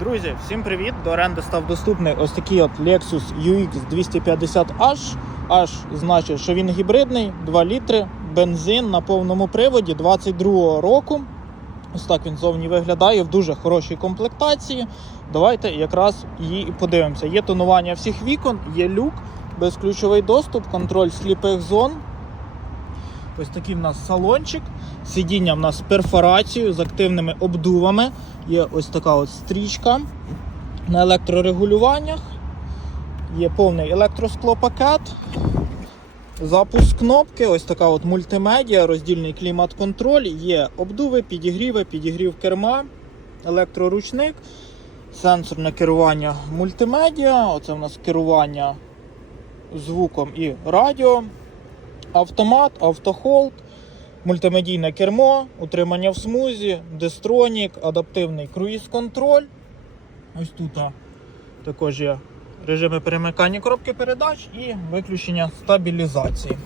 Друзі, всім привіт! До оренди став доступний ось такий от Lexus UX 250H. H значить, що він гібридний, 2 літри, бензин на повному приводі 22 року. Ось так він зовні виглядає в дуже хорошій комплектації. Давайте якраз її і подивимося. Є тонування всіх вікон, є люк, безключовий доступ, контроль сліпих зон. Ось такий в нас салончик. Сидіння в нас з перфорацією, з активними обдувами. Є ось така от стрічка на електрорегулюваннях. Є повний електросклопакет. Запуск кнопки, ось така от мультимедіа, роздільний клімат-контроль, є обдуви, підігріви, підігрів керма, електроручник, сенсорне керування мультимедіа. Оце в нас керування звуком і радіо, автомат, автохолд, мультимедійне кермо, утримання в смузі, дистронік, адаптивний круїз-контроль. Ось тут також є режими перемикання коробки передач і виключення стабілізації.